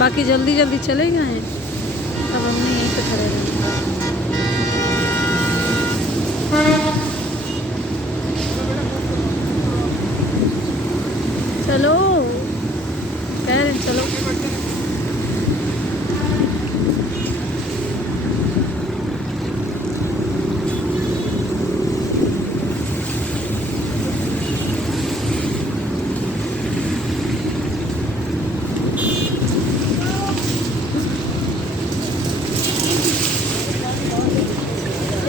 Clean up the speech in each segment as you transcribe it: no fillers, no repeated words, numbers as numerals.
बाकी जल्दी जल्दी चले गए हैं, अब हमने यहीं पे खड़े रहना। चलो कह रहे हैं चलो।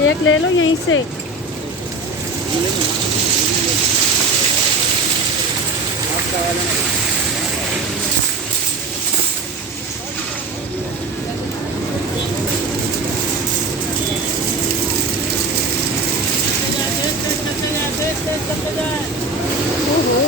एक ले लो यहीं से। ओहो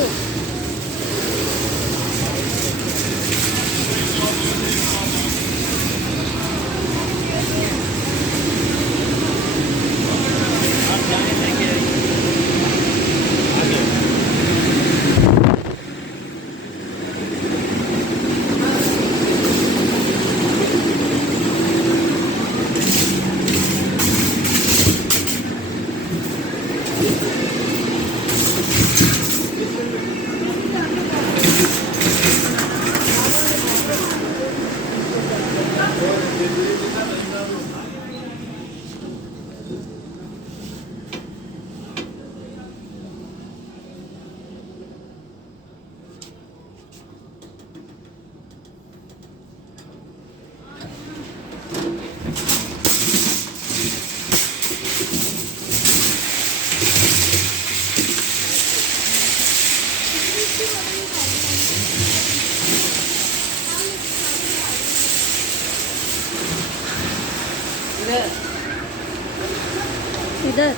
इधर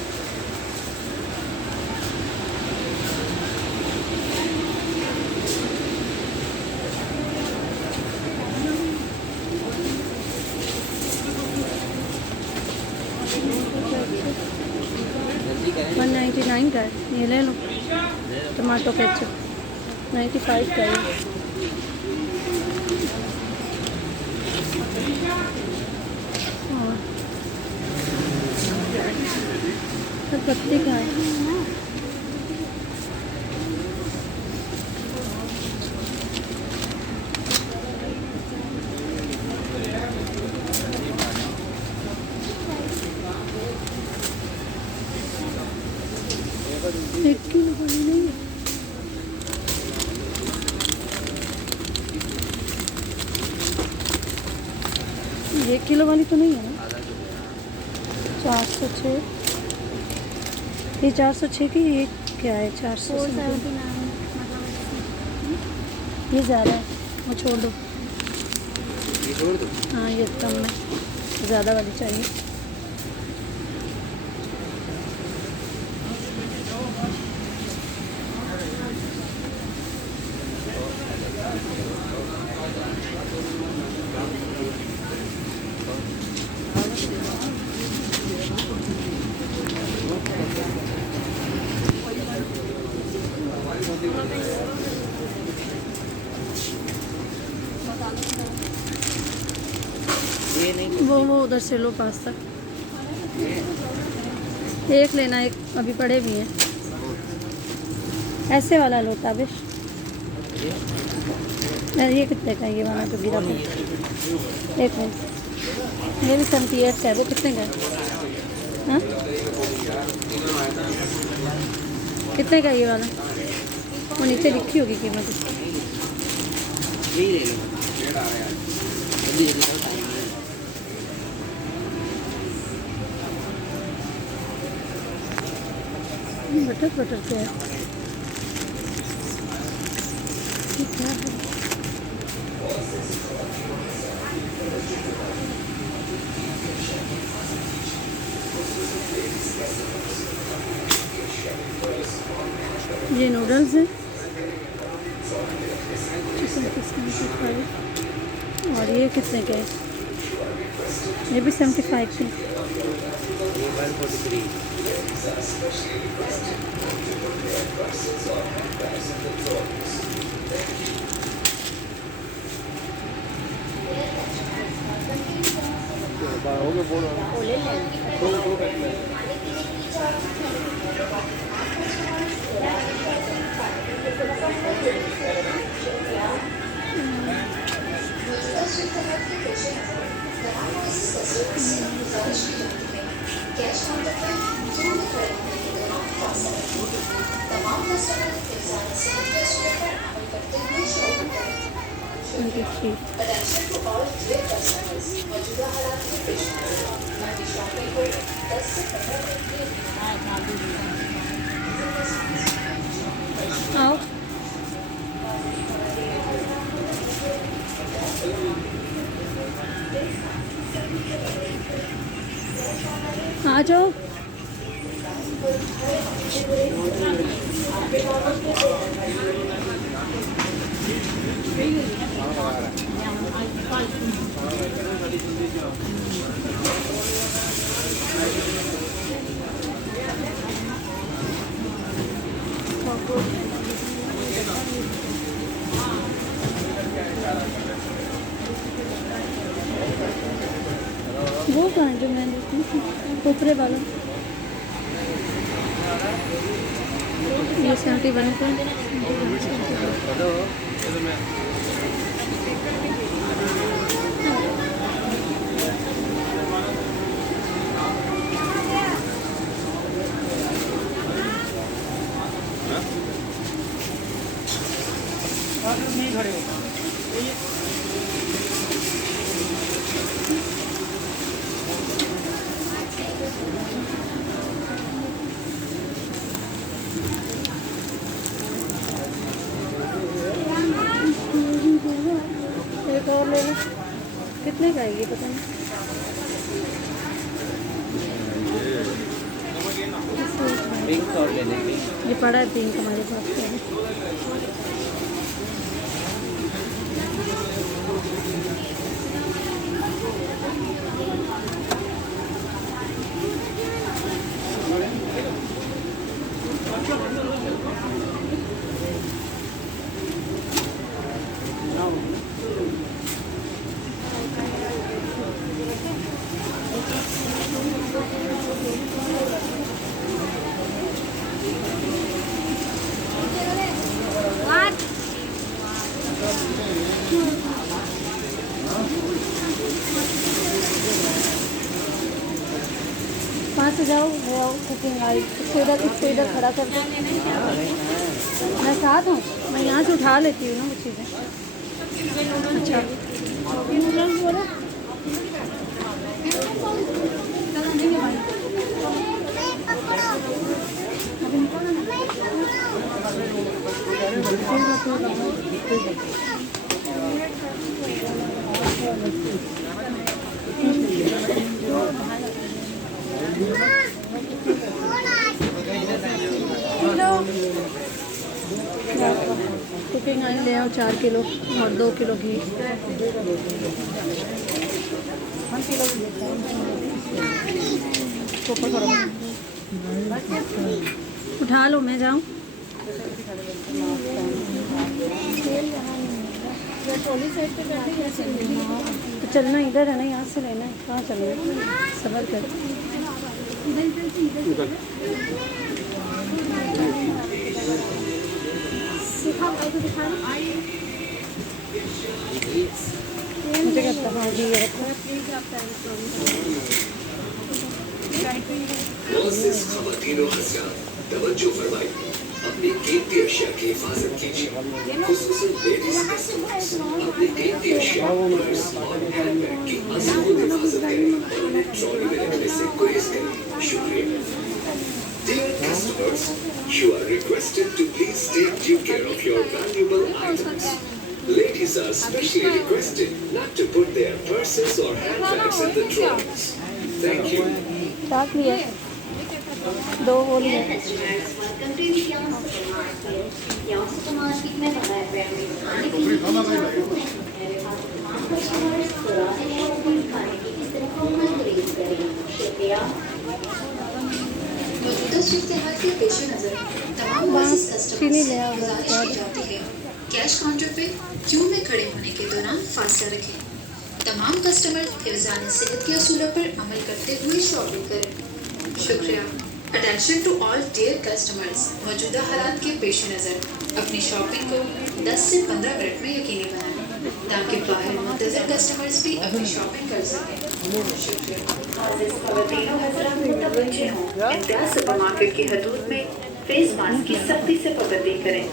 $199 का है, ये ले लो। टमाटो केचप 95 का है। और पत्ती का है। एक किलो वाली नहीं है। ये 1 किलो वाली तो नहीं है ना। 406 ये 406 की, ये क्या है 479। ये ज़्यादा है, वो छोड़ दो। हाँ ये कम में, ज़्यादा वाली चाहिए। वो उधर से लो पास्ता। एक लेना, एक अभी पड़े भी हैं। ऐसे वाला लो ताबिश। ये कितने का है? ये वाला तो गिरा था। एक मिनट, ये भी 78 का है। वो कितने का है? हाँ कितने का ये वाला? वो नीचे लिखी होगी कीमत इसकी। बटर बटर क्या है? ये क्या है? ये नूडल्स है, चिकन 75। और ये कितने का है? ये भी 75 के। 23। आओ आ जाओ। वो कहाँ है जो मैं देखती हूँ ऊपरे वाला? ये 71 का नहीं खड़े हो एक और ले लो। कितने का है ये पता नहीं। पिंक और लेने की ये पड़ा है पिंक हमारे पास तो है। वहाँ से जाओ ले आओ कुकिंग आई। इसको इधर खड़ा कर दो। मैं साथ हूँ, मैं यहाँ से उठा लेती हूँ ना वो चीज़ें। अच्छा नूडल्स बोला कुकिंग ऑयल ले आओ 4 किलो और 2 किलो घी। उठा लो मैं जाऊँ। तो चलना इधर है ना, यहाँ से लेना है। कहाँ चलेगा? सबर कर। मुझे क्या पता। हाँ जी ये रखो। तवज्जो फरमाइए, अपनी कीमती अशिया की हिफाजत कीजिए। खुसूसन लेडीज कस्टमर्स अपनी कीमती अशिया पर्स और हैंडबैग की अज़मूद हिफाजत करें और उन्हें ट्रॉली में रखने से गुरेज करें। शुक्रिया। Dear customers, you are requested to please take due care of your valuable items. Ladies are specially requested not to put their purses or handbags in the trolleys. Thank you. चाक लिया 2 वो लिया। चीनी ले आओ। कैश काउंटर पे Q में खड़े होने के दौरान फासला रखें। तमाम कस्टमर हिफाज़ान सेहत के असूलों पर अमल करते हुए शॉपिंग करें। शुक्रिया। Attention to all dear customers, मौजूदा हालात के पेश नज़र अपनी शॉपिंग को 10 से 15 मिनट में यकीनी बनाएं ताकि बाहर मुंतज़र कस्टमर्स भी अपनी शॉपिंग कर सकें। शुक्रिया। खवातीनो हज़रात मुतवज्जे हों, इंतहा सुपरमार्केट की हदूद में फेस मास्क की सख्ती से पाबंदी करें।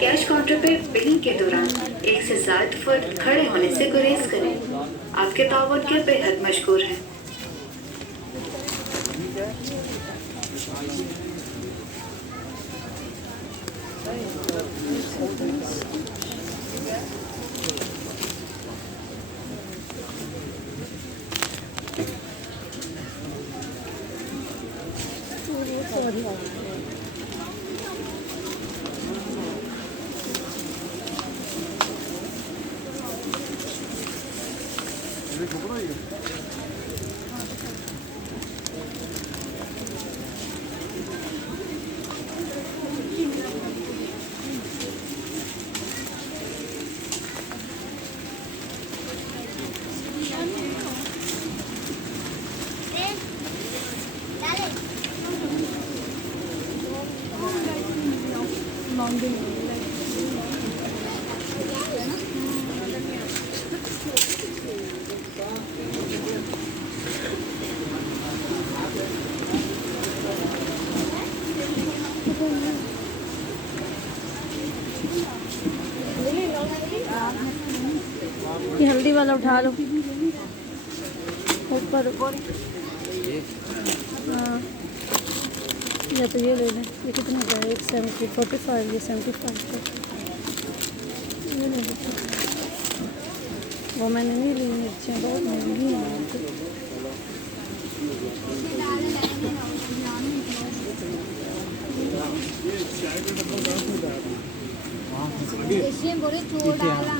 कैश काउंटर पर बिलिंग के दौरान एक से ज़्यादा फर्द खड़े होने से गुरेज करें। आपके ताउन के बेहद मशकूर हैं। ये हल्दी वाला उठा लो ऊपर। हाँ, या तो ये ले लें। ये कितने का है? 45, ये 75 का। ये ले लेते। वो मैंने नहीं ली, मिर्चें बहुत महंगी हैं। बोले छोड़ डाला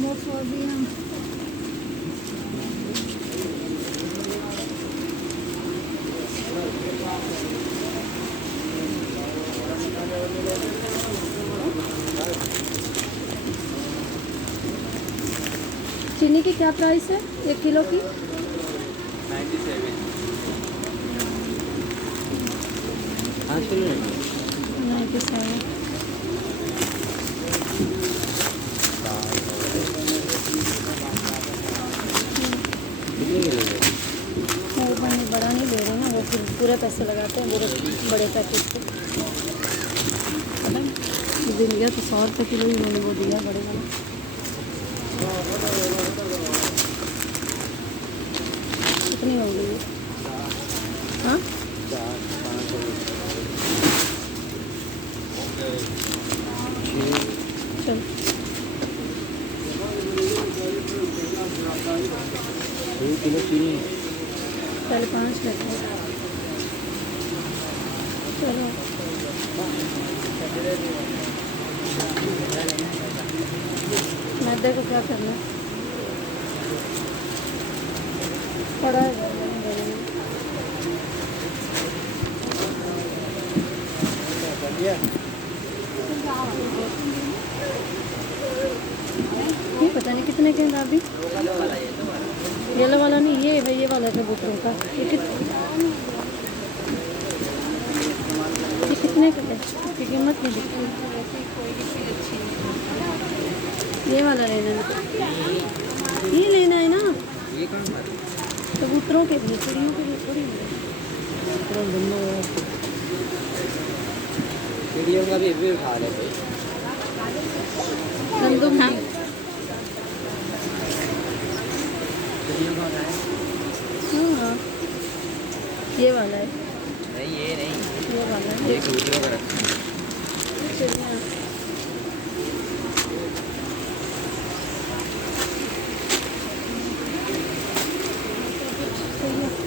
मोफोबियम चीनी की क्या प्राइस है 1 किलो की? 97। हाँ चलो 97। वो बड़ा बड़ा नहीं ले रहे ना, वो फिर पूरे पैसे लगाते हैं बड़े बड़े पैकेट पे। पता नहीं उस दिन गया तो 100 रुपये किलो ही मैंने वो दिया बड़े वाला। कितनी हो गई? हाँ चल 2 किलो चीनी। पहले 5 लेते हैं। चलो मैदे को क्या करना है? पड़ा है ये पता नहीं कितने के हैं अभी। येलो वाला नहीं, ये वाला था बुकरों का। ये कितने का है? इसकी कीमत नहीं दिखती। ये वाला लेना है, ये लेना है ना। ये कौन सा? कबूतरों के लिए, चिड़ियों के लिए थोड़ी। चिड़ियों का भी उठा रहे थे। गंदम हाँ। चिड़ियों का है? हाँ ये वाला है। नहीं ये नहीं, ये वाला है। ये कबूतरों का रखा है। चिड़िया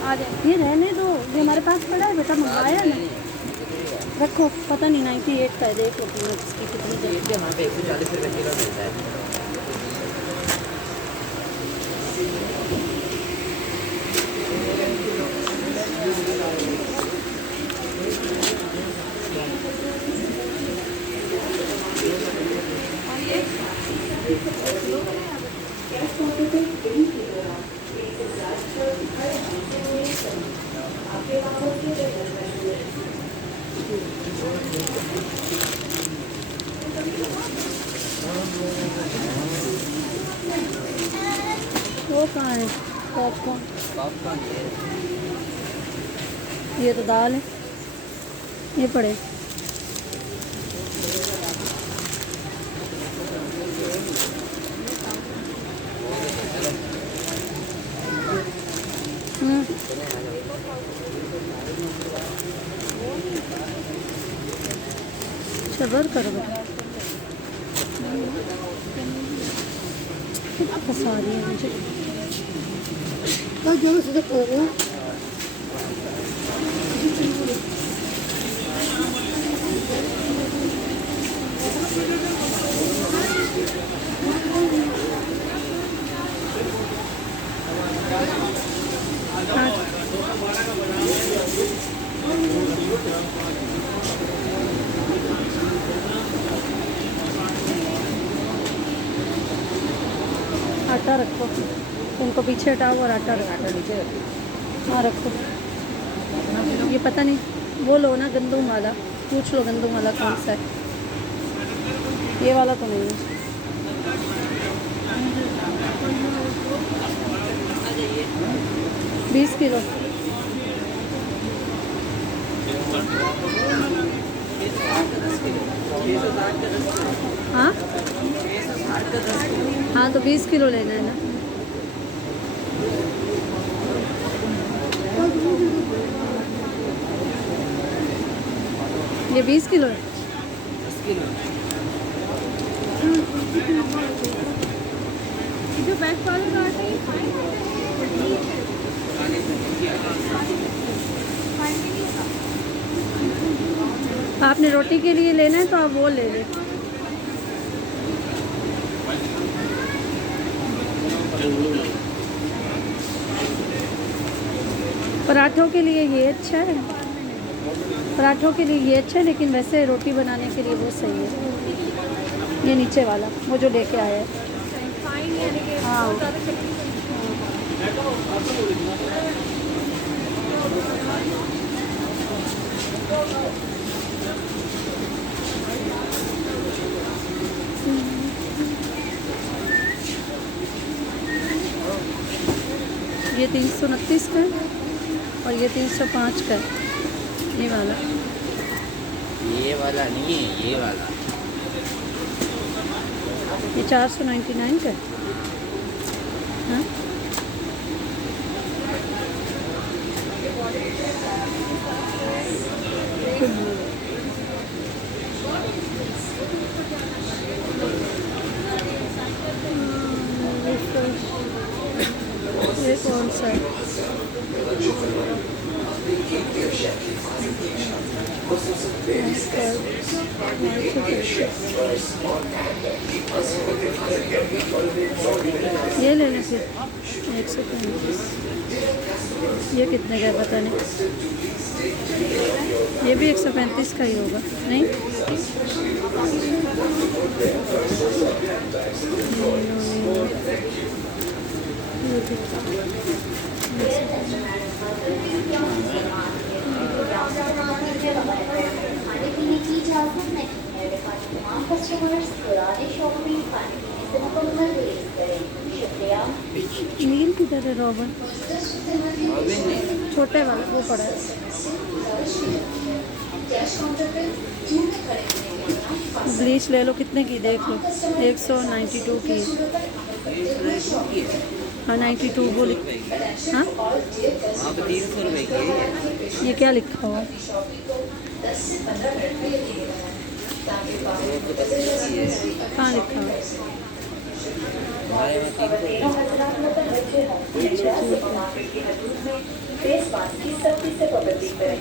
आ जाए। ये रहने दो, ये हमारे पास पड़ा है बेटा, मंगवाया ना। रखो, पता नहीं 98 का है। देख लो कीमत इसकी कितनी है। इसके हमारे पे 140 रुपये किलो मिलता है। वो कहाँ है पॉपकॉर्न? पॉपकॉर्न ये तो दाल है, ये पड़े। सबर करो बेटा, फंसा रही है मुझे। जोर से कर रहे हो। आटा रखो, उनको पीछे हटाओ और आटा रखो। नीचे रखो। हाँ रखो। ये पता नहीं, वो लो ना गंदम वाला, पूछ लो गंदम वाला कौन सा है। ये वाला तो नहीं है। 20 किलो। हाँ हाँ, तो 20 किलो लेना है ना। ये 20 किलो है। 10 किलो। जो बैक वाला काट है आपने रोटी के लिए लेना है तो आप वो ले लें। पराठों के लिए ये अच्छा है, पराठों के लिए ये अच्छा है, लेकिन वैसे रोटी बनाने के लिए वो सही है। ये नीचे वाला वो जो लेके आया है। हाँ ये 329 का है और ये 305 का है। ये वाला नहीं है, ये वाला। ये 499 का है। हाँ ये कौन सा है? ये ले लें फिर 135। ये कितने का है पता नहीं। ये भी 135 का ही होगा नहीं? खाने पीने की इजाजत नहीं है। तमाम कस्टमर्स पुराने शॉपिंग खाने पीने से मुकम्मल गुरेज करें। शुक्रिया। नील किधर है रॉबन? छोटे वाला वो पड़ा है। कैश काउंटर पर क्यू में खड़े होने के दौरान ब्लीच ले लो, कितने की देख लो। 192 की। हाँ 92 वो लिख। हाँ वहाँ पे 300 रुपये की है। ये क्या लिखा हुआ? कहाँ लिखा हुआ? हमारे वहाँ 300। फेस मास्क की सख्ती से पाबंदी करें।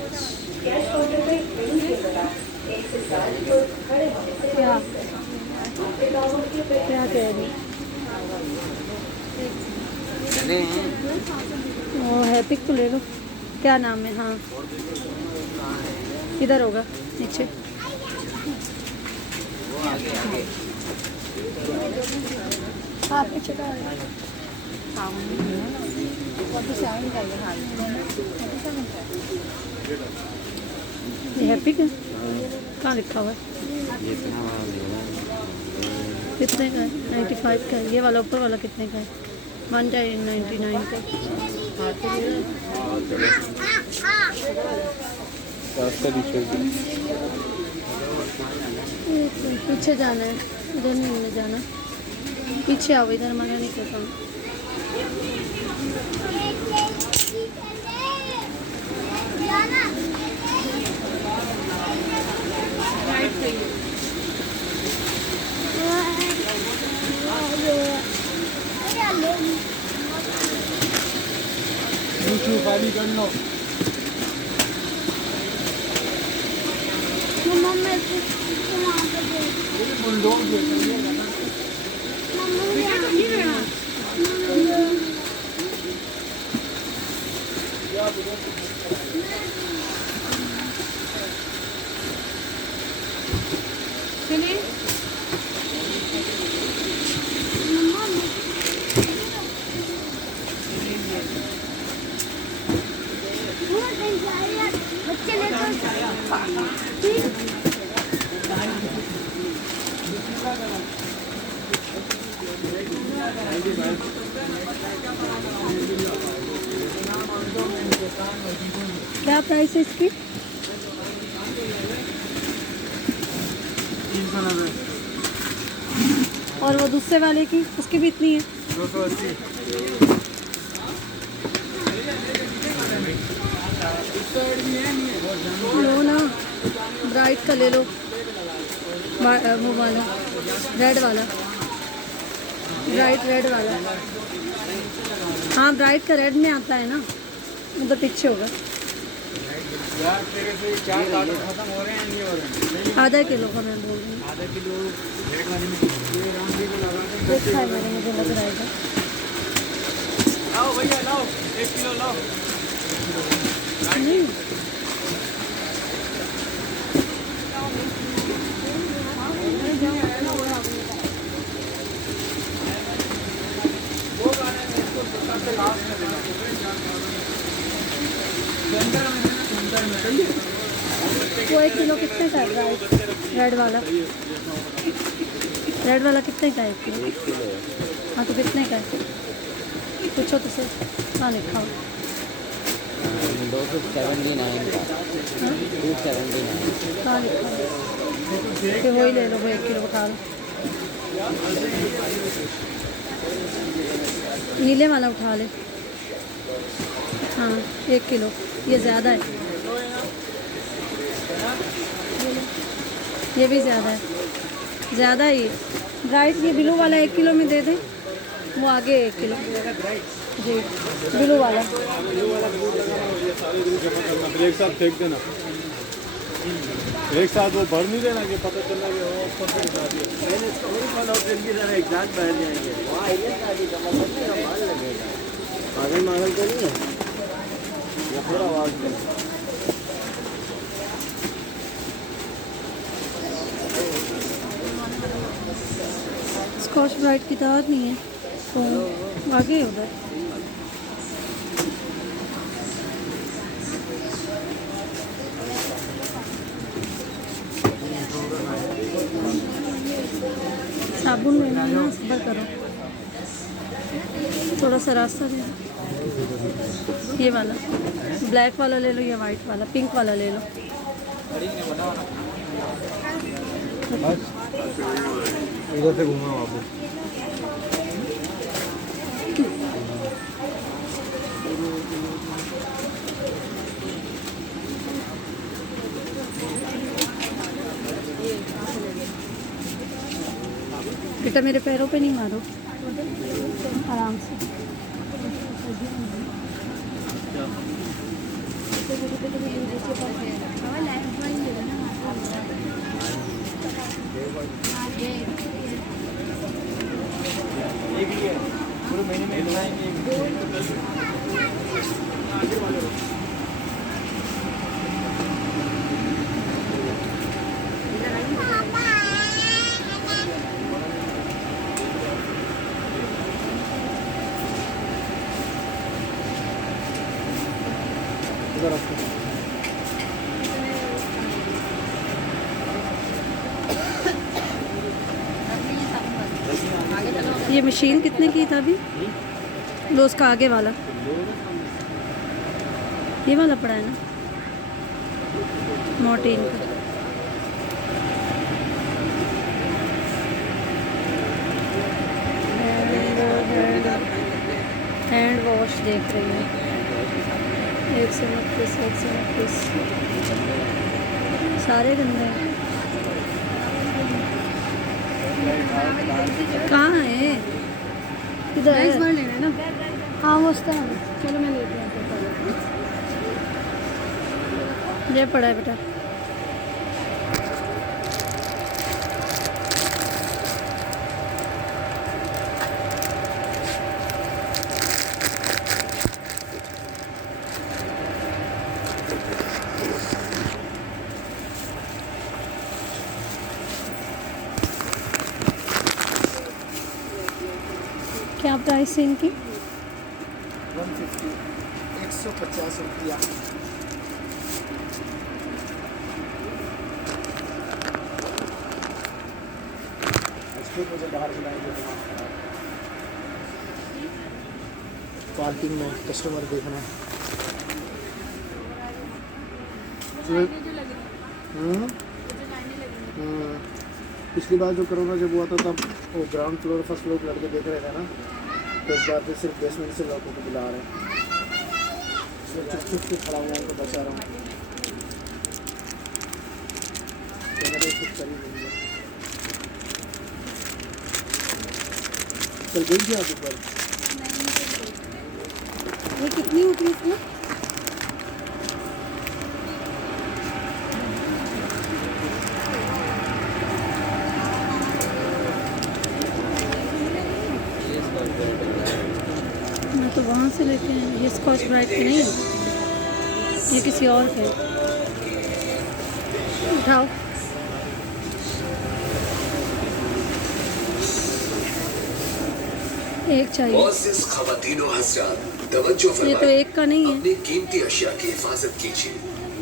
कैश काउंटर पर बिल के दौरान 1 से 7 फुट खड़े होने से क्या आपके गाँवों के क्या कह रही? चले हैं। वो है, पिक तो ले लो। क्या नाम है? हाँ किधर होगा? नीचे। वो आगे आगे। हाँ पीछे का ये हैप्पी का कहाँ लिखा हुआ है? ये इतना वाला लेना है। कितने का है? 95 का है। ये वाला ऊपर वाला कितने का है? 199 का। पीछे जाना है, इधर नहीं हमें जाना। पीछे आओ, इधर हमारा नहीं करता हूँ। खाली कर लो। बुलडोग क्या प्राइस है इसकी? 390। और वो दूसरे वाले की, उसकी भी इतनी है? 280। लो ना, ब्राइट का ले लो, वो वाला रेड वाला, ब्राइट रेड वाला। हाँ, ब्राइट का रेड में आता है ना, उधर पीछे होगा। यार तेरे से 4 कार्टून खत्म हो रहे हैं, नहीं हो रहे हैं। आधा किलो का मैं बोल रही हूँ। आधा किलो रेड वाली में ये राउंड भी लगा दें। देखा है मैंने, मुझे लग रहा है। लाओ भैया लाओ, 1 किलो लाओ। नहीं, वो 1 किलो कितने का है? रेड वाला, रेड वाला कितने का है 1 किलो? हाँ, तो कितने का है पूछो तो सर। हाँ, लिखा हो। 279 का। हाँ, 279। हाँ लिखा हो। फिर वही ले लो, वो 1 किलो बता लो। नीले वाला उठा ले। हाँ, 1 किलो, ये ज़्यादा है, ये भी ज़्यादा है, ज़्यादा है ये। ब्राइट ये ब्लू वाला 1 किलो में दे दें, वो आगे 1 किलो जी, ब्लू वाला। फिर एक साथ फेंक देना, एक साथ वो भर नहीं देना कि पता चला कि वो ऊपर से उठा दिया। एक साथ बैठ जाएंगे। वहाँ ये शादी का मतलब मेरा माल लगेगा। पागल मागल तो नहीं है, या पूरा आवाज में। स्कॉच ब्राइट की तार नहीं है, तो आगे उधर। साबुन लेना है ना, सब्र करो, थोड़ा सा रास्ता दे दो। ये वाला ब्लैक वाला ले लो, या वाइट वाला, पिंक वाला ले लो। उधर से घूमा वापस। बेटा मेरे पैरों पे नहीं मारो, आराम से। पूरे महीने में लाएंगे। ये मशीन कितने की था अभी? लो उसका आगे वाला, ये वाला पड़ा है ना मोर्टीन का। हैंड वॉश देख रही हूँ 129, 129 सारे गंदे हैं। कहाँ है? इधर है। इस बार लेना है ना। हाँ वो उसका है। चलो मैं लेती हूँ। ये पड़ा है बेटा। क्या प्राइस है इनकी? 150, 150 रुपया। मुझे बाहर बुलाएंगे पार्किंग में कस्टमर देखना है। पिछली बार जो कोरोना जब हुआ था तब वो ग्राउंड फ्लोर फर्स्ट फ्लोर लड़के देख रहे थे ना, तो इस बार सिर्फ बेसमेंट से लोगों को बुला रहे हैं। चुप चुप के खड़ा हुआ उनको बचा रहा हूँ। चल गई थी आप ऊपर? ये कितनी उतरी इसमें? मैं तो वहाँ से लेके आई। ये स्कॉच ब्राइट के नहीं है, ये किसी और के। उठाओ। एक चाहिए। मोअज़्ज़िज़ ख़वातीनो हज़रात, तवज्जो ये तो फरमाएं। एक का नहीं है। अपनी कीमती अशिया की हिफाजत कीजिए।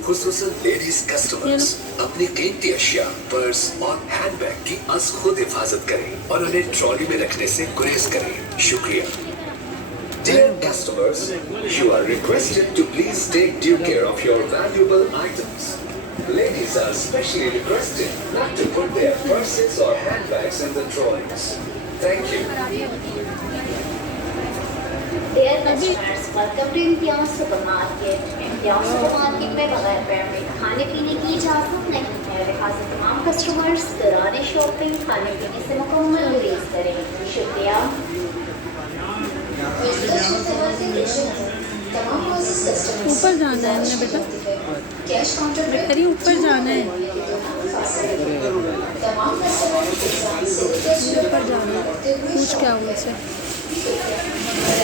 खुसूसन लेडीज कस्टमर्स अपनी कीमती अशिया, पर्स और हैंडबैग की आज खुद हिफाजत करें और उन्हें ट्रॉली में रखने से गुरेज करें। शुक्रिया। Dear customers, you are requested to please take due care of your valuable items. Ladies are specially requested not to put their purses or handbags in the trolleys. Thank you. Dear customers, welcome to Imtiaz supermarket. Imtiaz supermarket में बगैर payment खाने पीने की इजाज़त नहीं है। लिहाजा तमाम कस्टमर्स दौरान शॉपिंग खाने पीने से मुकम्मल गुरेज करें। शुक्रिया। ऊपर जाना है हमने बेटा, बेटा ऊपर जाना है, ऊपर जाना है। पूछ क्या हुआ उसे?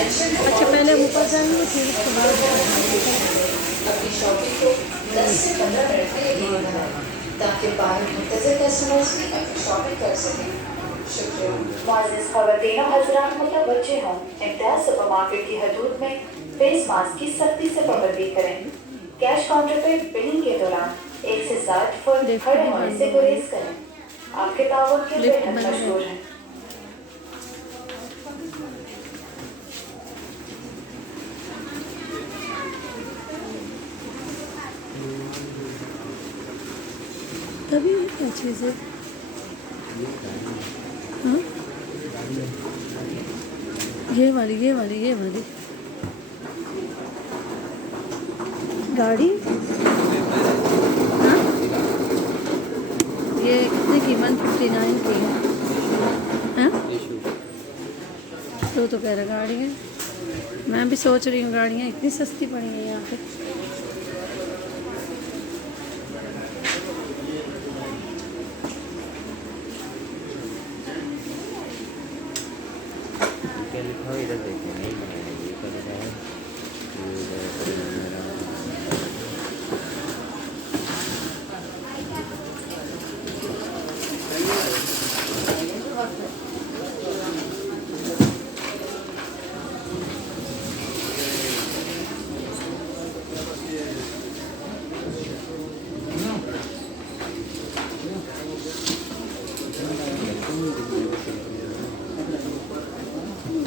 अच्छा पहले ऊपर जाएंगे फिर उसके बाद अपनी शॉपिंग को 10 से 15 मिनट में लेके जाना है ताकि बाहर मुंतज़िर कस्टमर्स भी अपनी शॉपिंग कर सकें। शुक्रिया। मुअज़्ज़िज़ ख़वातीनो हज़रात मुतवज्जे हों, इम्तियाज़ सुपरमार्केट की हदूद में फेस मास्क की सख्ती से पाबंदी करें। कैश काउंटर पर बिलिंग के दौरान एक से ज़्यादा फर्द खड़े होने से गुरेज करें। आपके ताउन के बेहद मशहूर हैं। तभी क्या चीज़ है? हाँ? ये वाली गाड़ी। हाँ? ये कितने की? 159 की है। हाँ? तो कह रहा गाड़ी है। मैं भी सोच रही हूँ गाड़ियाँ इतनी सस्ती पड़ी हैं यहाँ पे। लिखा इधर देखिए नहीं बनाया ये कर रहा है।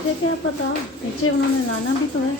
मुझे क्या पता, नीचे उन्होंने लाना भी तो है।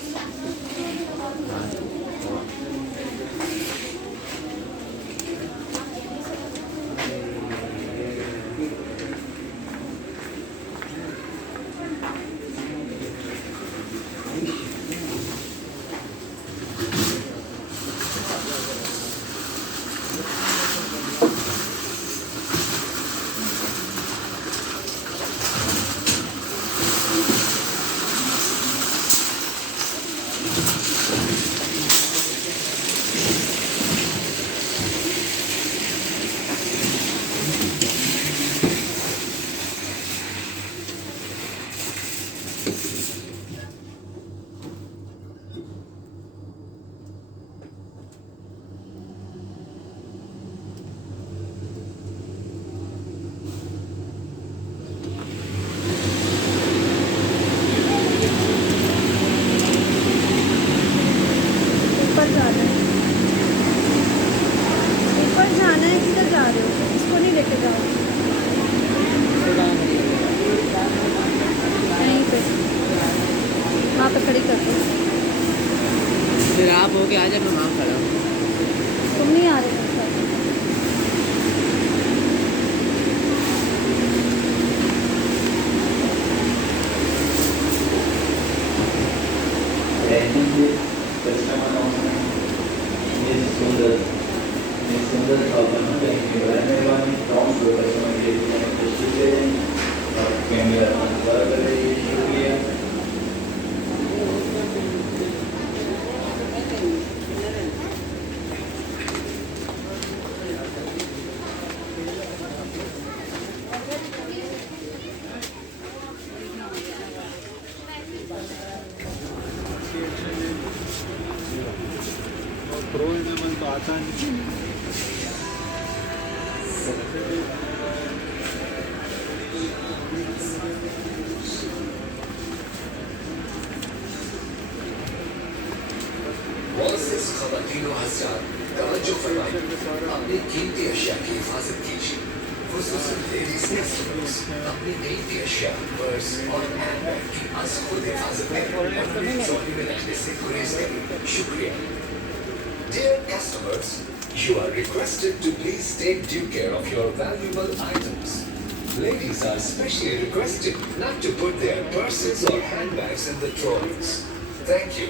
ऊपर जाना है, ऊपर जाना है। किधर जा रहे हो? इसको नहीं लेके जाओ, यहीं पे वहाँ पे खड़ी कर दो। फिर आप हो के आ जाए, मैं वहाँ खड़ा हूँ। तुम नहीं आ रहे मेरे साथ। तो आता नहीं। मुअज़्ज़िज़ ख़वातीन व हज़रात, तवज्जो फरमाइए, अपनी कीमती अशिया की हिफाजत कीजिए। खुसूसन लेडीज़ कस्टमर्स अपनी कीमती अशिया, पर्स और हैंडबैग की आज खुद हिफाजत करें और अपनी ट्रॉली में रखने से गुरेज करें। शुक्रिया। Dear customers, you are requested to please take due care of your valuable items. Ladies are specially requested not to put their purses or handbags in the trolleys. Thank you.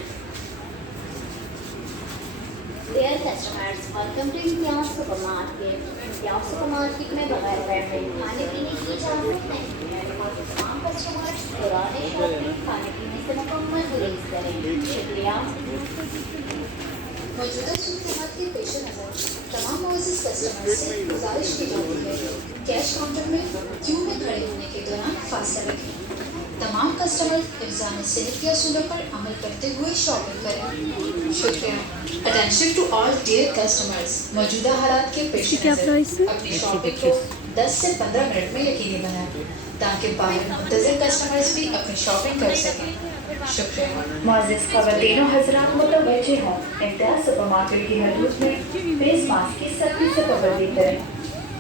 Dear customers, welcome to Imtiaz Supermarket. Imtiaz Supermarket में बगैर पैसे खाने पीने की इजाज़त नहीं है और तमाम कस्टमर्स पुराने शॉपिंग खाने पीने से मुकम्मल गुरेज करें। शुक्रिया। मौजूदा सूरत के पेश नज़र तमाम मुअज़्ज़िज़ कस्टमर से गुजारिश की जाती है कैश काउंटर में क्यू में खड़े होने के दौरान फासला रखें। तमाम कस्टमर इंसान सेहत के असूलों पर अमल करते हुए शॉपिंग करें। शुक्रिया। Attention to all dear customers, मौजूदा हालात के पेश नज़र अपनी शॉपिंग को 10 से 15 मिनट में यकीनी बनाएं ताकि बाहर मुंतज़िर कस्टमर्स भी अपनी शॉपिंग कर सकें। शुक्रिया। मुअज़्ज़िज़ ख़वातीन व हज़रात मुतवज्जे हों, इम्तियाज़ सुपरमार्केट की हदूद में फेस मास्क की सख्ती से पाबंदी करें।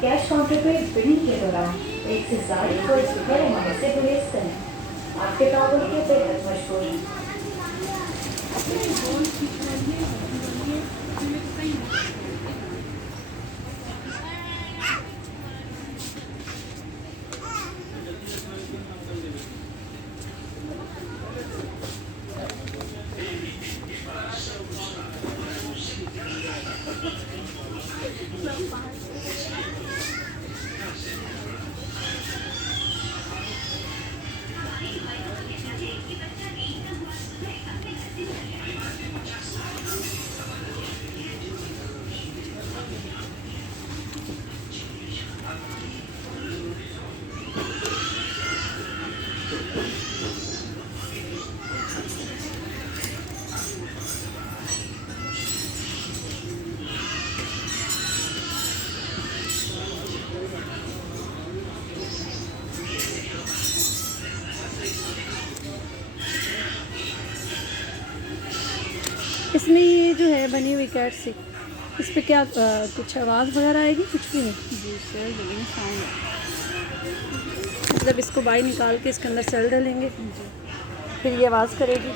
कैश काउंटर पर बिलिंग के दौरान एक से ज़ायद पर्स बड़े होने से गुरेज करें। आपके ताउन के बेहद मशहूर हैं। इसमें ये जो है बनी हुई कैट सी, इस पे क्या कुछ आवाज़ वगैरह आएगी? कुछ भी नहीं जी, सेल डलेंगे साउंड, मतलब इसको बाहर निकाल के इसके अंदर सेल डलेंगे। फिर ये आवाज़ करेगी।